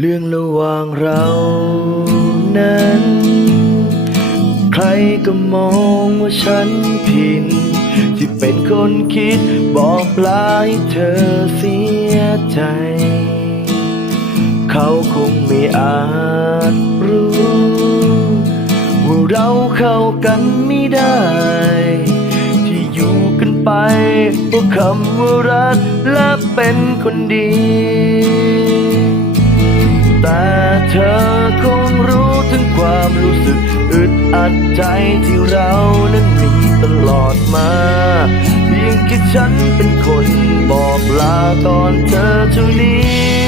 เรื่องระหว่างเรานั้น ใครก็มองว่าฉันผิด ที่เป็นคนคิดบอกลาให้เธอเสียใจ เขาคงไม่อาจรู้ ว่าเราเข้ากันไม่ได้ ที่อยู่กันไปเพราะคำว่ารักและเป็นคนดี แต่เธอคงรู้ถึงความรู้สึก อึดอัดใจที่เรานั้นมีตลอดมาเพียงแค่ฉันเป็นคนบอกลาตอนเธอเท่านี้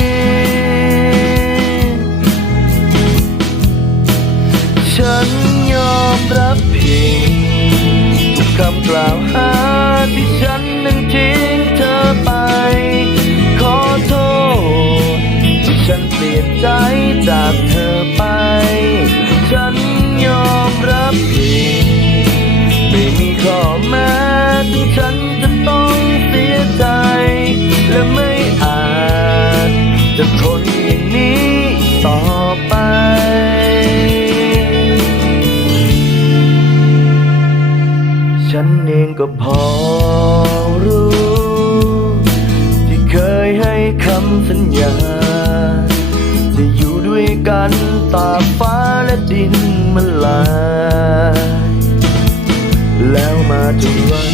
ฉันเองก็พอรู้ ที่เคยให้คำสัญญา จะอยู่ด้วยกันตาฟ้าและดินมันลาย แล้วมาจนวัน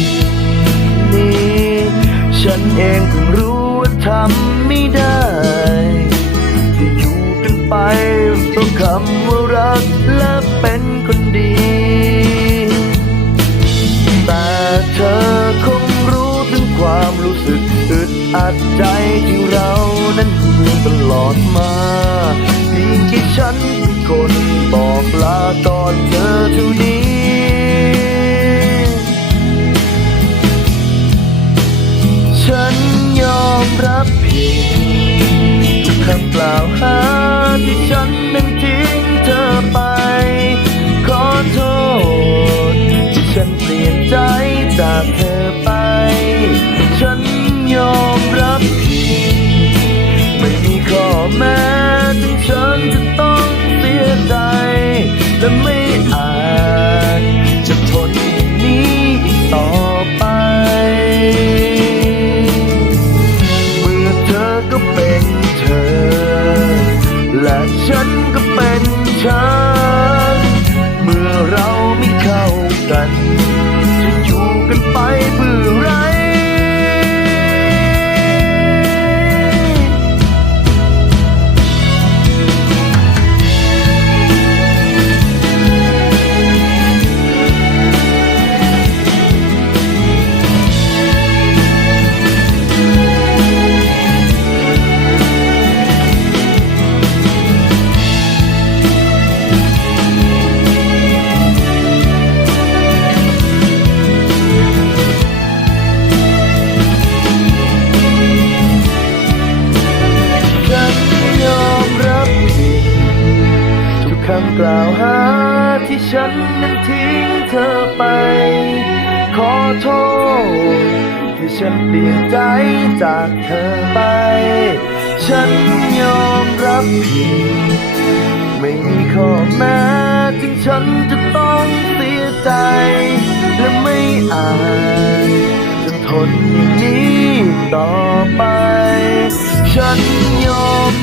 นี้ ฉันเองเพิ่งรู้ อ ฉันนั้นทิ้งเธอไป ขอโทษที่ฉันเปลี่ยนใจจากเธอไป ฉันยอมรับผิด ไม่มีข้อแม้ที่ฉันจะต้องเสียใจ และไม่อาจจะทนอย่างนี้ต่อไป ฉันยอม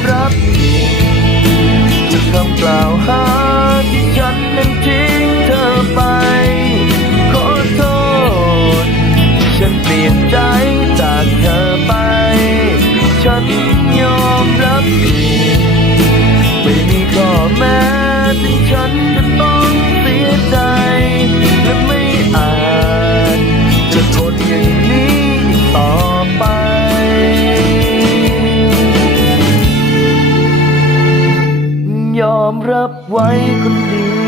อมรับไว้คนเดียว